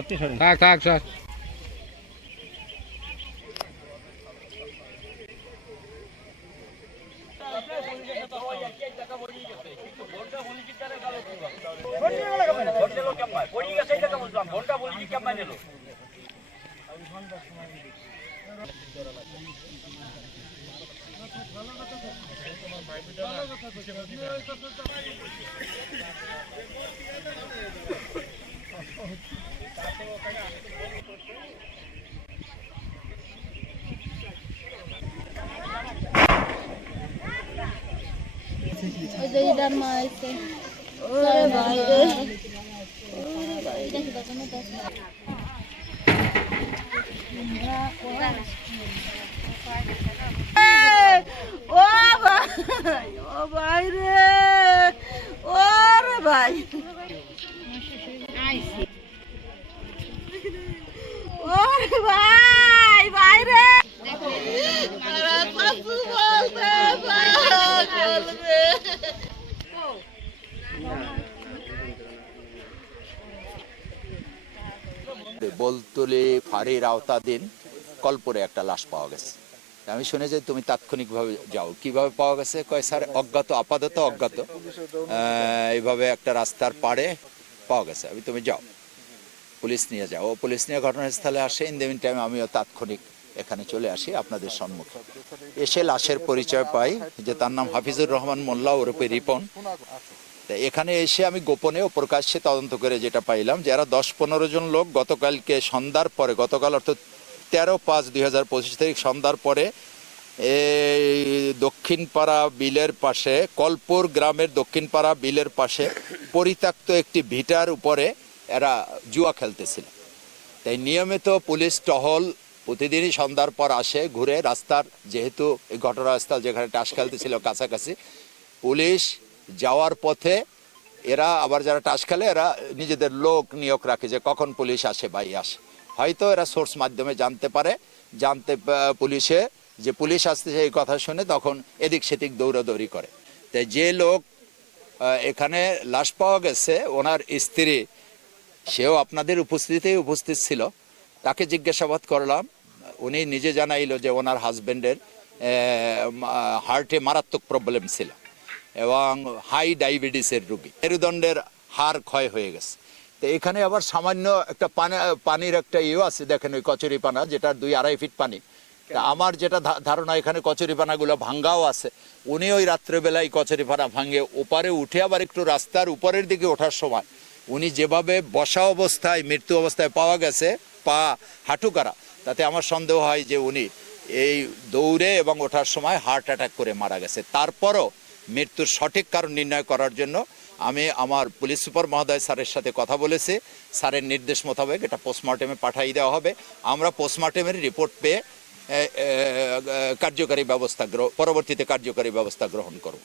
আপনি সরেন। থাক থাক স্যার। ও ভাই, ও ভাই রে, ও রে ভাই, ও রে ভাই, ভাই রে। বলতলি ফাঁড়ির আওতাধীন কলপুরে একটা লাশ পাওয়া গেছে। আমি শুনে যে তুমি তাৎক্ষণিকভাবে যাও, কিভাবে পাওয়া গেছে? কয় স্যার অজ্ঞাত, আপাতত অজ্ঞাত, এইভাবে একটা রাস্তার পাড়ে পাওয়া গেছে। আমি তুমি যাও, পুলিশ নিয়ে যাও। ও পুলিশ নিয়ে ঘটনাস্থলে আসে। ইন দ্য মিন টাইম আমিও তাৎক্ষণিক এখানে চলে আসি আপনাদের সম্মুখে। এসে লাশের পরিচয় পাই যে তার নাম হাফিজুর রহমান মোল্লা ওরফে রিপন। এখানে এসে আমি গোপনে ও প্রকাশ্যে তদন্ত করে যেটা পাইলাম, যারা 10-15 জন লোক গতকালকে সন্ধ্যার পরে, গতকাল অর্থাৎ 13/5/2025 তারিখ সন্ধ্যার পরে এই দক্ষিণপাড়া বিলের পাশে, কলপুর গ্রামের দক্ষিণপাড়া বিলের পাশে পরিত্যক্ত একটি ভিটার উপরে এরা জুয়া খেলতেছিল। তাই নিয়মিত পুলিশ টহল প্রতিদিনই সন্ধ্যার পর আসে, ঘুরে রাস্তার, যেহেতু এই ঘটনাস্থল যেখানে টাস খেলতেছিল কাছাকাছি, পুলিশ যাওয়ার পথে এরা আবার যারা টাস খেলে এরা নিজেদের লোক নিয়োগ রাখে যে কখন পুলিশ আসে বা আসে। হয়তো এরা সোর্স মাধ্যমে জানতে পারে, পুলিশে যে পুলিশ আসতেছে এই কথা শুনে তখন এদিক সেদিক দৌড়াদৌড়ি করে। তাই যে লোক এখানে লাশ পাওয়া গেছে, ওনার স্ত্রী, সেও আপনাদের উপস্থিতিতেই উপস্থিত ছিল। তাকে জিজ্ঞাসাবাদ করলাম, উনি নিজে জানাইল যে ওনার হাজবেন্ডের হার্টে মারাত্মক প্রবলেম ছিল এবং হাই ডায়াবেটিসের রোগী, মেরুদণ্ডের হাড় ক্ষয় হয়ে গেছে। তো এখানে আবার সামান্য একটা পানির একটা ইয়ে আছে, দেখেন ওই কচুরি পানা, যেটা 2-2.5 ফিট পানি। তা আমার যেটা ধারণা এখানে কচুরি পানাগুলো ভাঙ্গাও আছে। উনি ওই রাত্রেবেলায় কচুরি পানা ভাঙে ওপারে উঠে আবার একটু রাস্তার উপরের দিকে ওঠার সময় উনি যেভাবে বসা অবস্থায়, মৃত্যু অবস্থায় পাওয়া গেছে, পা হাঁটু করা, তাতে আমার সন্দেহ হয় যে উনি এই দৌড়ে এবং ওঠার সময় হার্ট অ্যাটাক করে মারা গেছে। তারপরও মৃত্যুর সঠিক কারণ নির্ণয় করার জন্য আমি আমার পুলিশ সুপার মহোদয় স্যারের সাথে কথা বলেছি। স্যারের নির্দেশ মোতাবেক এটা পোস্টমর্টেমে পাঠিয়ে দেওয়া হবে। আমরা পোস্টমর্টেমের রিপোর্ট পেয়ে পরবর্তীতে কার্যকারী ব্যবস্থা গ্রহণ করব।